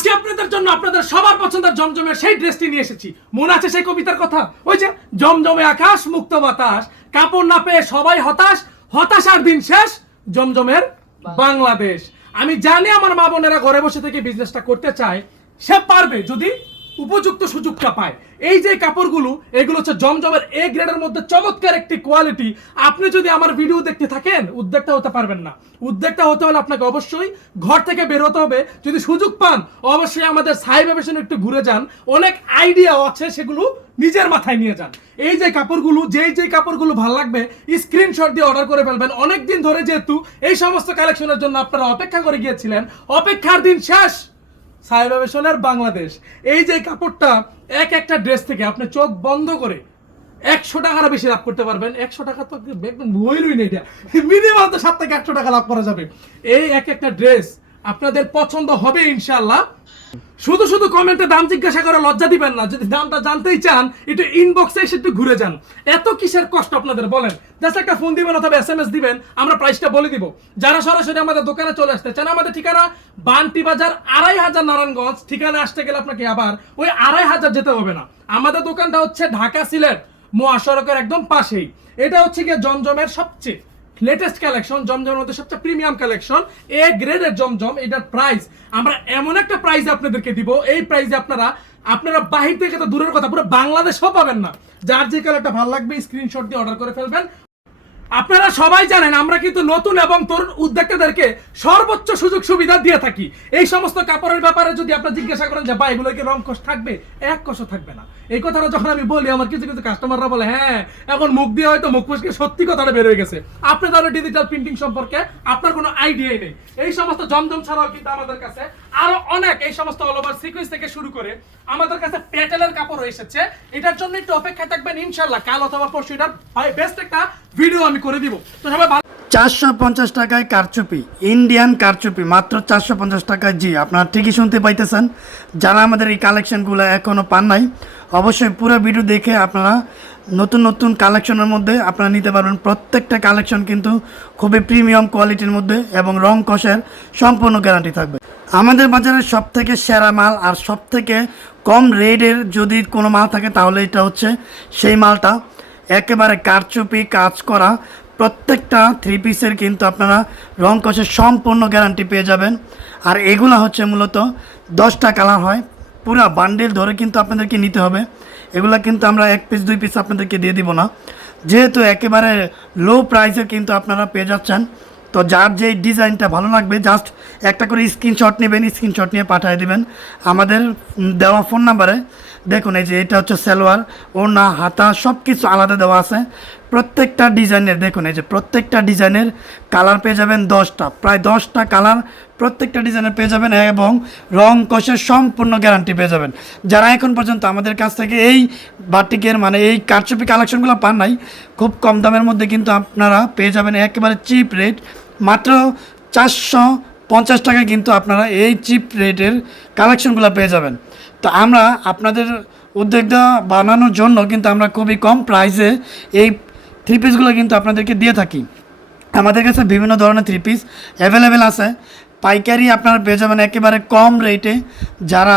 আজকে আপনাদের জন্য আপনাদের সবার পছন্দের জমজমের সেই ড্রেসটি নিয়ে এসেছি। মনে আছে সেই কবিতার কথা? ওই যে জমজমে আকাশ মুক্ত বাতাস। কাপড় না পেয়ে সবাই হতাশ। হতাশার দিন শেষ জমজমের বাংলাদেশ। আমি জানি আমার মা বোনেরা ঘরে বসে থেকে বিজনেসটা করতে চায়। সে পারবে যদি উপযুক্ত সুযোগটা পায়। এই যে কাপড়গুলো, এগুলো হচ্ছে জমজমের এ গ্রেডের মধ্যে চমৎকার একটি কোয়ালিটি আপনি যদি আমার ভিডিও দেখতে থাকেন উদ্যোগটা হতে পারবেন না। উদ্যোগটা হতে হলে আপনাকে অবশ্যই ঘর থেকে বের হতে হবে। যদি সুযোগ পান, অবশ্যই আমাদের সাইবার পেছনে একটু ঘুরে যান। অনেক আইডিয়াও আছে, সেগুলো নিজের মাথায় নিয়ে যান। এই যে কাপড়গুলো, যেই যেই কাপড়গুলো ভালো লাগবে স্ক্রিনশট দিয়ে অর্ডার করে ফেলবেন। অনেক দিন ধরে যেহেতু এই সমস্ত কালেকশনের জন্য আপনারা অপেক্ষা করে গিয়েছিলেন, অপেক্ষার দিন শেষ। সাইবাবেশনের বাংলাদেশ। এই যে কাপড়টা, এক একটা ড্রেস থেকে আপনি চোখ বন্ধ করে একশো টাকার বেশি লাভ করতে পারবেন। একশো টাকা তো একদম বইলই নেই এটা। মিনিমাম তো সাত থেকে একশো টাকা লাভ করা যাবে। এই এক একটা ড্রেস আপনাদের পছন্দ হবে ইনশাল্লাহ শুধু শুধু কমেন্টে দাম জিজ্ঞাসা করে লজ্জা দিবেন না, যদি দামটা জানতেই চান, একটু ইনবক্সে এসে একটু ঘুরে যান। এত কিসের কষ্ট আপনাদের, বলেন? জাস্ট একটা ফোন দিবেন অথবা এস এম এস দিবেন, আমরা প্রাইসটা বলে দিব। যারা সরাসরি আমাদের দোকানে চলে আসতে চান, আমাদের ঠিকানা বান্টি বাজার আড়াই হাজার নারায়ণগঞ্জ, ঠিকানা আসতে গেলে আপনাকে আবার ওই আড়াই হাজার যেতে হবে না। আমাদের দোকানটা হচ্ছে ঢাকা সিলেট, মহাসড়কের একদম পাশেই। এটা হচ্ছে গিয়ে জমজমের সবচেয়ে লেটেস্ট কালেকশন জমজমের মধ্যে সবচেয়ে প্রিমিয়াম কালেকশন এ গ্রেডের জমজম, এটার প্রাইস আমরা এমন একটা প্রাইস আপনাদেরকে দিব, এই প্রাইসে আপনারা আপনারা বাহির থেকে তো দূরের কথা, পুরো বাংলাদেশও পাবেন না। যার যে কালারটা ভালো লাগবে স্ক্রিনশট দিয়ে অর্ডার করে ফেলবেন। আপনারা সবাই জানেন, আমরা কিন্তু নতুন এবং তরুণ উদ্যোক্তাদেরকে সর্বোচ্চ সুযোগ সুবিধা দিয়ে থাকি। এই সমস্ত কাপড়ের ব্যাপারে যদি আপনারা জিজ্ঞাসা করেন যে, ভাই এগুলো কি রং কষ থাকবে? এক কষ থাকবে না। এই কথাটা যখন আমি বলি, আমার কিছু কিছু কাস্টমাররা বলে হ্যাঁ এখন মুখ দিয়ে হয়তো মুখ ফুসকে সত্যি কথাটা বের হয়ে গেছে। আপনি তাহলে ডিজিটাল প্রিন্টিং সম্পর্কে আপনার কোনো আইডিয়াই নেই। এই সমস্ত জমজম ছাড়াও কিন্তু আমাদের কাছে আরও অনেক এই সমস্ত অল ওভার সিকোয়েন্স থেকে শুরু করে আমাদের কাছে প্যাটেলের কাপড় এসেছে। এটার জন্য একটু অপেক্ষায় থাকবেন ইনশাল্লাহ কাল অথবা পরশু এটার বেস্ট একটা ভিডিও আমি করে দিব। তো সবাই চারশো পঞ্চাশ টাকায় কারচুপি ইন্ডিয়ান কারচুপি, মাত্র চারশো পঞ্চাশ টাকায়। জি, আপনারা ঠিকই শুনতে পাইতেছেন। যারা আমাদের এই কালেকশনগুলো এখনও পান নাই, অবশ্যই পুরো ভিডিও দেখে আপনারা নতুন নতুন কালেকশনের মধ্যে আপনারা নিতে পারবেন। প্রত্যেকটা কালেকশন কিন্তু খুবই প্রিমিয়াম কোয়ালিটির মধ্যে এবং রং কষের সম্পূর্ণ গ্যারান্টি থাকবে। আমাদের বাজারে সব থেকে সেরা মাল আর সব থেকে কম রেটের যদি কোনো মাল থাকে তাহলে এটা হচ্ছে সেই মালটা। একেবারে কারচুপি কাজ করা। প্রত্যেকটা থ্রি পিসের কিন্তু আপনারা রং কষে সম্পূর্ণ গ্যারান্টি পেয়ে যাবেন। আর এগুলো হচ্ছে মূলত দশটা কালার হয়। পুরো বান্ডেল ধরে কিন্তু আপনাদেরকে নিতে হবে। এগুলো কিন্তু আমরা এক পিস দুই পিস আপনাদেরকে দিয়ে দিব না। যেহেতু একেবারে লো প্রাইসে কিন্তু আপনারা পেয়ে যাচ্ছেন। তো যার যে ডিজাইনটা ভালো লাগবে জাস্ট একটা করে স্ক্রিনশট নেবেন স্ক্রিনশট নিয়ে পাঠিয়ে দেবেন। আমাদের দেওয়া ফোন নাম্বারে দেখুন, এই যে এটা হচ্ছে সালোয়ার, ওড়না, হাতা সব কিছু আলাদা দেওয়া আছে। প্রত্যেকটা ডিজাইনের, দেখুন, এই যে প্রত্যেকটা ডিজাইনের কালার পেয়ে যাবেন দশটা, প্রায় দশটা কালার প্রত্যেকটা ডিজাইনের পেয়ে যাবেন এবং রং কষের সম্পূর্ণ গ্যারান্টি পেয়ে যাবেন। যারা এখন পর্যন্ত আমাদের কাছ থেকে এই বাটিকের মানে এই কারচুপি কালেকশনগুলো পান নাই, খুব কম দামের মধ্যে কিন্তু আপনারা পেয়ে যাবেন একেবারে চিপ রেট। মাত্র চারশো পঞ্চাশ টাকায় কিন্তু আপনারা এই চিপ রেটের কালেকশনগুলো পেয়ে যাবেন। তো আমরা আপনাদের উদ্যোগটা বানানোর জন্য কিন্তু আমরা খুবই কম প্রাইসে এই থ্রি পিসগুলো কিন্তু আপনাদেরকে দিয়ে থাকি। আমাদের কাছে বিভিন্ন ধরনের থ্রি পিস অ্যাভেলেবেল আছে। পাইকারি আপনারা পেয়ে যাবেন একেবারে কম রেটে যারা